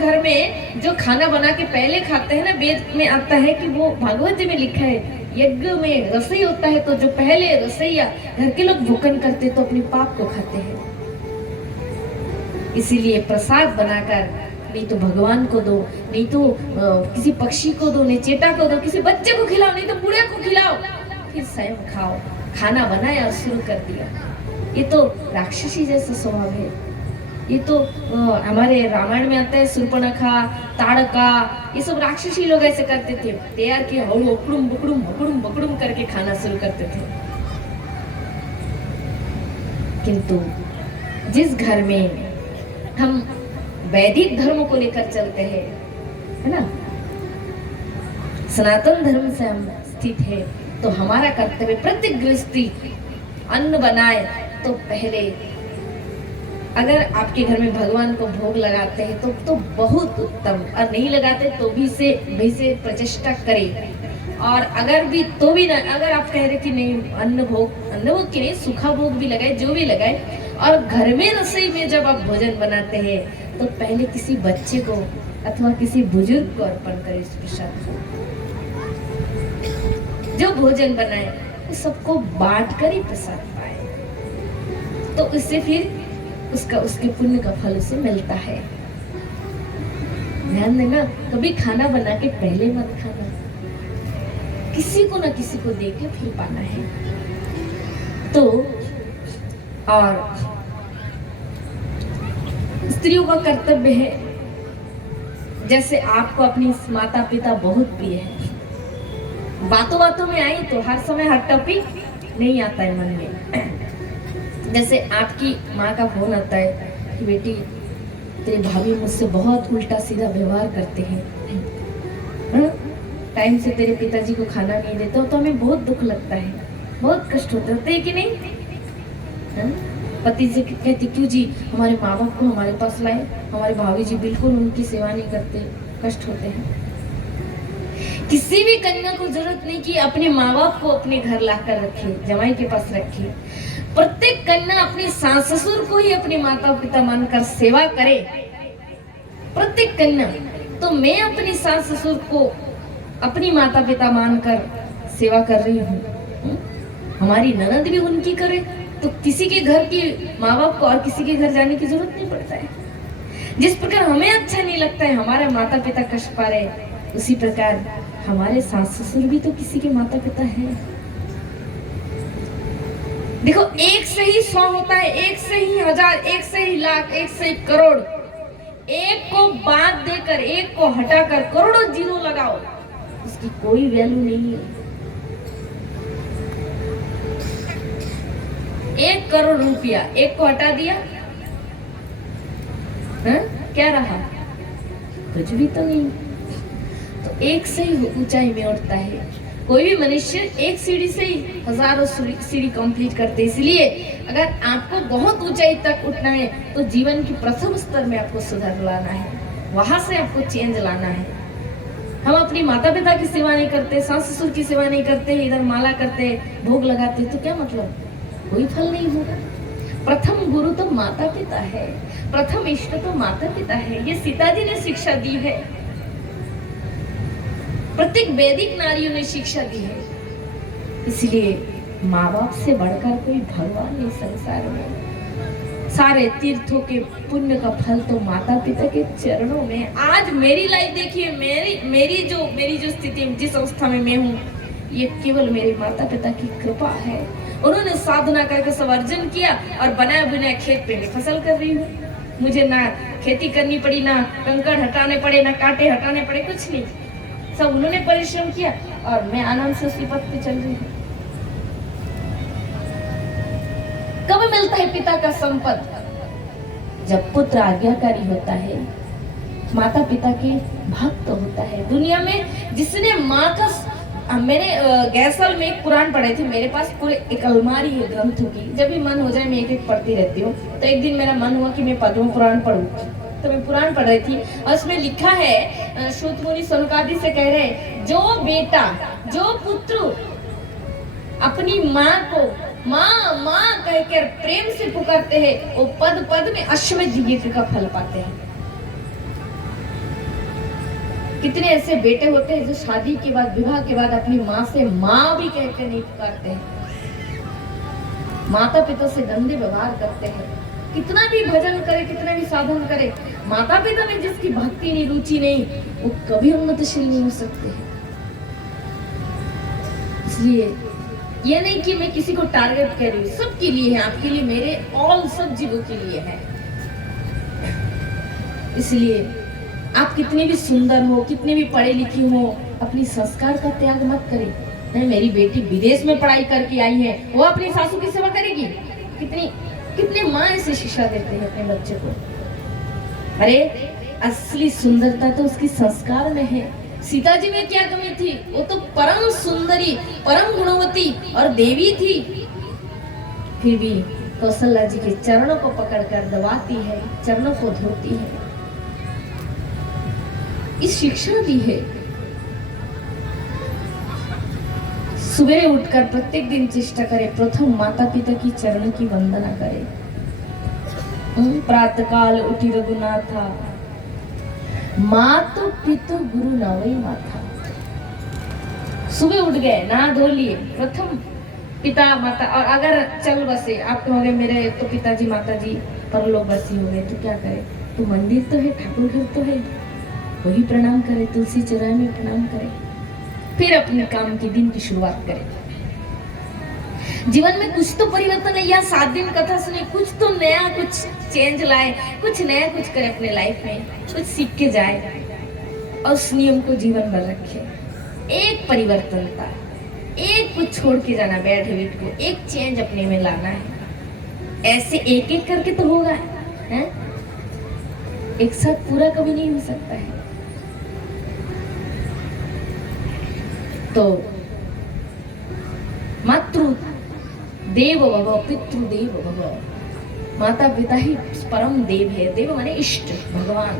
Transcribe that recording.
घर में जो खाना बना के पहले खाते हैं ना, वेद में आता है कि वो भागवत जी में लिखा है, यज्ञ में रसोई होता है तो जो पहले रसोईया घर के लोग भोजन करते तो अपने पाप को खाते हैं। इसीलिए प्रसाद बनाकर नहीं तो भगवान को दो, नहीं तो किसी पक्षी को दो, नहीं चेटा को दो, किसी बच्चे को खिलाओ, नहीं तो बूढ़े को खिलाओ, फिर स्वयं खाओ। खाना बनाया और शुरू कर दिया, ये तो राक्षसी जैसा स्वभाव है। ये तो हमारे रामायण में आता है, शूर्पणखा, ताड़का, ये सब राक्षसी लोग ऐसे करते थे, तैयार किया बकड़ुम बकड़ुम बकड़ुम बकड़ुम करके खाना शुरू करते थे। किंतु जिस घर में हम वैदिक धर्म को लेकर चलते हैं, है ना, सनातन धर्म से हम स्थित है, तो हमारा कर्तव्य प्रत्येक गृहस्थी अन्न बनाए तो पहले, अगर आपके घर में भगवान को भोग लगाते हैं तो बहुत उत्तम, और नहीं लगाते तो भी से प्रचेष्टा करें। और अगर भी तो भी ना, अगर आप कह रहे कि नहीं अन्न भोग के नहीं, सूखा भोग भी लगाए, जो भी लगाए, और घर में रसोई में जब आप भोजन बनाते हैं तो पहले किसी बच्चे को अथवा किसी बुजुर्ग को अर्पण करें इस प्रसाद को। जो भोजन बनाए वो सबको बांट कर ही प्रसाद पाए, तो इससे फिर उसके पुण्य का फल उसे मिलता है। ध्यान देना, कभी खाना बना के पहले मत खाना, किसी को ना किसी को दे के फिर पाना है। तो और स्त्रियों का कर्तव्य है, जैसे आपको अपनी माता पिता बहुत प्रिय है, बातों बातों में आई तो हर समय हर टॉपिक नहीं आता है मन में। जैसे आपकी माँ का फोन आता है कि बेटी तेरी भाभी मुझसे बहुत उल्टा सीधा व्यवहार करते हैं, टाइम से तेरे पिताजी को खाना नहीं देते हो, तो हमें बहुत दुख लगता है, बहुत कष्ट होता है कि नहीं। पति से कहती क्यों जी हमारे माँ बाप को हमारे पास लाए, हमारे भाभी जी बिल्कुल उनकी सेवा नहीं करते, कष्ट होते हैं। किसी भी कन्या को जरूरत नहीं कि अपने माँ बाप को अपने घर लाकर रखे, जमाई के पास रखे। प्रत्येक कन्या अपनी सास ससुर को ही अपने माता पिता मानकर सेवा करे, प्रत्येक कन्या। तो मैं अपनी सास ससुर को अपनी माता पिता मानकर सेवा कर रही हूँ, हमारी ननद भी उनकी करे, तो किसी के घर की माँ बाप को और किसी के घर जाने की जरूरत नहीं पड़ता है। जिस प्रकार हमें अच्छा नहीं लगता है हमारे माता पिता कष्ट पा रहे, उसी प्रकार हमारे सास ससुर भी तो किसी के माता पिता हैं। देखो, एक से ही 100 होता है, एक से ही 1000, एक से ही लाख, एक से ही करोड़। एक को बात देकर, एक को हटाकर करोड़ों जीरो लगाओ, उसकी कोई वैल्यू नहीं है। 1 करोड़ रुपया, एक को हटा दिया, क्या रहा? कुछ भी तो नहीं। तो एक से ही ऊंचाई में उठता है। कोई भी मनुष्य एक सीढ़ी से ही हजारों सीढ़ी कंप्लीट करते। इसलिए अगर आपको बहुत ऊंचाई तक उठना है तो जीवन की प्रथम स्तर में आपको सुधार लाना है, वहां से आपको चेंज लाना है। हम अपनी माता पिता की सेवा नहीं करते, सास ससुर की सेवा नहीं करते, इधर माला करते, भोग लगाते, तो क्या मतलब? कोई फल नहीं होगा। प्रथम गुरु तो माता पिता है, प्रथम इष्ट तो माता पिता है। ये सीता जी ने शिक्षा दी है, प्रत्येक वैदिक नारियों ने शिक्षा दी है। इसलिए माँ बाप से बढ़कर कोई भगवान नहीं संसार में। सारे तीर्थों के पुण्य का फल तो माता पिता के चरणों में। आज मेरी लाइफ देखिए, मेरी जो स्थिति, जिस अवस्था में मैं हूँ, ये केवल मेरे माता पिता की कृपा है। उन्होंने साधना करके सब अर्जन किया और बनाया बनाया खेत पे मैं फसल कर रही हूँ। मुझे ना खेती करनी पड़ी, ना कंकड़ हटाने पड़े, ना कांटे हटाने पड़े, कुछ नहीं। सब उन्होंने परिश्रम किया और मैं आनंद से उसी पथ पे चल रही हूँ। कब मिलता है पिता का संपद? जब पुत्र आज्ञाकारी होता है, माता पिता के भक्त होता है। दुनिया में जिसने माँ का, मैंने गैसल में एक पुराण पढ़े थे, मेरे पास पूरे एक अलमारी है ग्रंथों की। जब भी मन हो जाए मैं एक एक पढ़ती रहती हूँ। तो एक दिन मेरा मन हुआ कि मैं पद्म पुराण पढ़ूं, तो मैं पुराण पढ़ रही थी और उसमें लिखा है, सूत मुनि सनकादि से कह रहे हैं, जो बेटा, जो पुत्र अपनी माँ को माँ माँ कहकर प्रेम से पुकारते हैं, वो पद पद में अश्वमेध यज्ञ का फल पाते हैं। कितने ऐसे बेटे होते हैं जो शादी के बाद, विवाह के बाद अपनी माँ से माँ भी कहकर नहीं पुकारते हैं, माता पिता से गंदे व्यवहार करते हैं। कितना भी भजन करे, कितना भी साधन करे, माता पिता में जिसकी भक्ति नहीं, रुचि नहीं, वो कभी उन्नतशील नहीं हो सकते हैं। इसलिए ये नहीं कि मैं किसी को टारगेट कर रही हूँ, सबके लिए है, आपके लिए, मेरे, ऑल सब जीवों के लिए है। इसलिए आप कितने भी सुंदर हो, कितने भी पढ़े लिखे हो, अपनी संस्कार का त्याग मत करें। नहीं, मेरी बेटी विदेश में पढ़ाई करके आई है, वो अपनी सासू की सेवा करेगी। कितने माँ ऐसे शिक्षा देते हैं अपने बच्चे को। अरे असली सुंदरता तो उसकी संस्कार में है। सीता जी में क्या कमी थी? वो तो परम सुंदरी, परम गुणवती और देवी थी, फिर भी कौशल्या जी के चरणों को पकड़कर दबाती है, चरणों को धोती है। इस शिक्षा दी है। सुबह उठकर प्रत्येक दिन चेष्टा करे, प्रथम माता पिता की चरण की वंदना करे। प्रातःकाल उठी रघुनाथा, मातु पितु गुरु नवई माथा। सुबह उठ गए, नहा धो लिए, प्रथम पिता माता, और अगर चल बसे, आप कहोगे मेरे तो पिताजी माताजी परलोक बसी हो गए, तो क्या करे? तो मंदिर तो है, ठाकुर घर तो है, वही प्रणाम करे, तुलसी चौराहे में प्रणाम करे, फिर अपने काम के दिन की शुरुआत करे। जीवन में कुछ तो परिवर्तन है, या 7 दिन कथा सुने, कुछ तो नया, कुछ चेंज लाए, कुछ नया कुछ करे अपने लाइफ में, कुछ सीख के जाए और उस नियम को जीवन भर रखे। एक परिवर्तनता, एक कुछ छोड़ के जाना, बैड हैबिट को, एक चेंज अपने में लाना है। ऐसे एक एक करके तो होगा है? एक साथ पूरा कभी नहीं हो सकता है। तो मातृ देव भव, पितृदेव भव। माता पिता ही परम देव है। देव माने इष्ट, भगवान।